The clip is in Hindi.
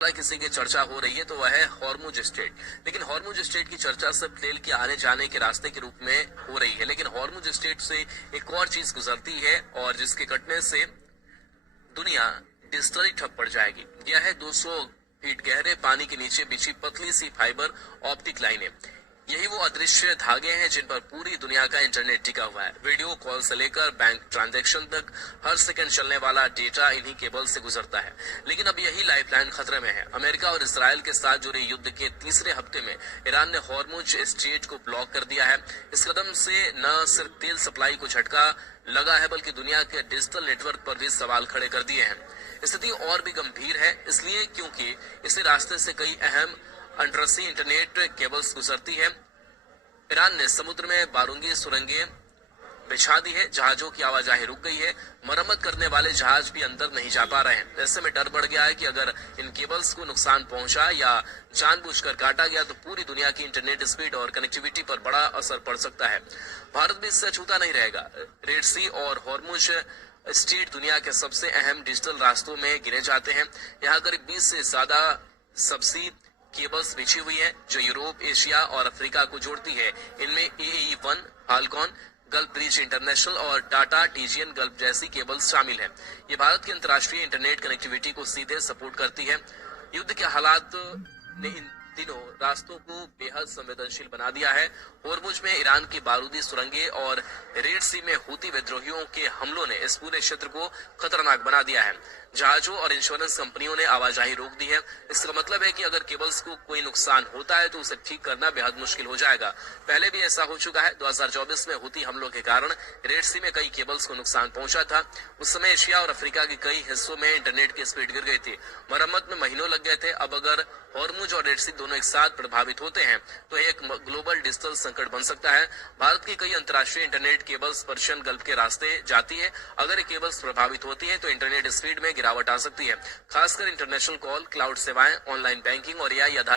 किसी की चर्चा हो रही है तो वह है हॉर्मुज स्ट्रेट। लेकिन हॉर्मुज स्ट्रेट की चर्चा सिर्फ तेल के आने जाने के रास्ते के रूप में हो रही है, लेकिन हॉर्मुज स्ट्रेट से एक और चीज गुजरती है और जिसके कटने से दुनिया डिजिटली ठप पड़ जाएगी। यह है 200 फीट गहरे पानी के नीचे बिछी पतली सी फाइबर ऑप्टिक लाइनें। यही वो अदृश्य धागे हैं जिन पर पूरी दुनिया का इंटरनेट टिका हुआ है। वीडियो कॉल से लेकर बैंक ट्रांजैक्शन तक हर सेकंड चलने वाला डेटा इन्हीं केबल से गुजरता है। लेकिन अब यही लाइफलाइन खतरे में है। अमेरिका और इसराइल के साथ जुड़े युद्ध के तीसरे हफ्ते में ईरान ने हॉर्मुज स्ट्रेट को ब्लॉक कर दिया है। इस कदम से न सिर्फ तेल सप्लाई को झटका लगा है, बल्कि दुनिया के डिजिटल नेटवर्क पर भी सवाल खड़े कर दिए हैं। स्थिति और भी गंभीर है, इसलिए क्योंकि इसी रास्ते से कई अहम अंडरसी इंटरनेट केबल्स गुजरती है। ईरान ने समुद्र में बारूदी सुरंगें बिछा दी है, जहाजों की आवाजाही रुक गई है, मरम्मत करने वाले जहाज भी अंदर नहीं जा पा रहे हैं। ऐसे में डर बढ़ गया है कि अगर इन केबल्स को नुकसान पहुंचा या जानबूझकर काटा गया तो पूरी दुनिया की इंटरनेट स्पीड और कनेक्टिविटी पर बड़ा असर पड़ सकता है। भारत भी इससे छूता नहीं रहेगा। रेड सी और हॉर्मुज स्ट्रेट दुनिया के सबसे अहम डिजिटल रास्तों में गिने जाते हैं। यहाँ करीब 20 से ज्यादा सबसी केबल्स बिछी हुई है जो यूरोप, एशिया और अफ्रीका को जोड़ती है। इनमें AE1, हालकॉन, गल्फ ब्रिज इंटरनेशनल और टाटा टीजीएन गल्फ जैसी केबल्स शामिल हैं। ये भारत की अंतर्राष्ट्रीय इंटरनेट कनेक्टिविटी को सीधे सपोर्ट करती है। युद्ध के हालात ने इन दिनों रास्तों को बेहद संवेदनशील बना दिया है। हॉर्मुज में ईरान की बारूदी सुरंगें और रेड सी में हूती विद्रोहियों के हमलों ने इस पूरे क्षेत्र को खतरनाक बना दिया है। जहाजों और इंश्योरेंस कंपनियों ने आवाजाही रोक दी है। इसका मतलब है कि अगर केबल्स को कोई नुकसान होता है तो उसे ठीक करना बेहद मुश्किल हो जाएगा। पहले भी ऐसा हो चुका है। 2024 में हूती हमलों के कारण रेड सी में कई केबल्स को नुकसान पहुंचा था। उस समय एशिया और अफ्रीका के कई हिस्सों में इंटरनेट की स्पीड गिर गई थी। मरम्मत में महीनों लग गए थे। अब अगर हॉर्मुज और रेड सी दोनों एक साथ प्रभावित होते हैं तो एक ग्लोबल डिजिटल संकट बन सकता है। भारत की कई अंतर्राष्ट्रीय इंटरनेट केबल्स पर्शियन गल्फ के रास्ते जाती है। अगर ये केबल्स प्रभावित होती है तो इंटरनेट स्पीड में गिरावट आ सकती है, खासकर इंटरनेशनल कॉल, क्लाउड सेवाएं, ऑनलाइन बैंकिंग और AI आधारित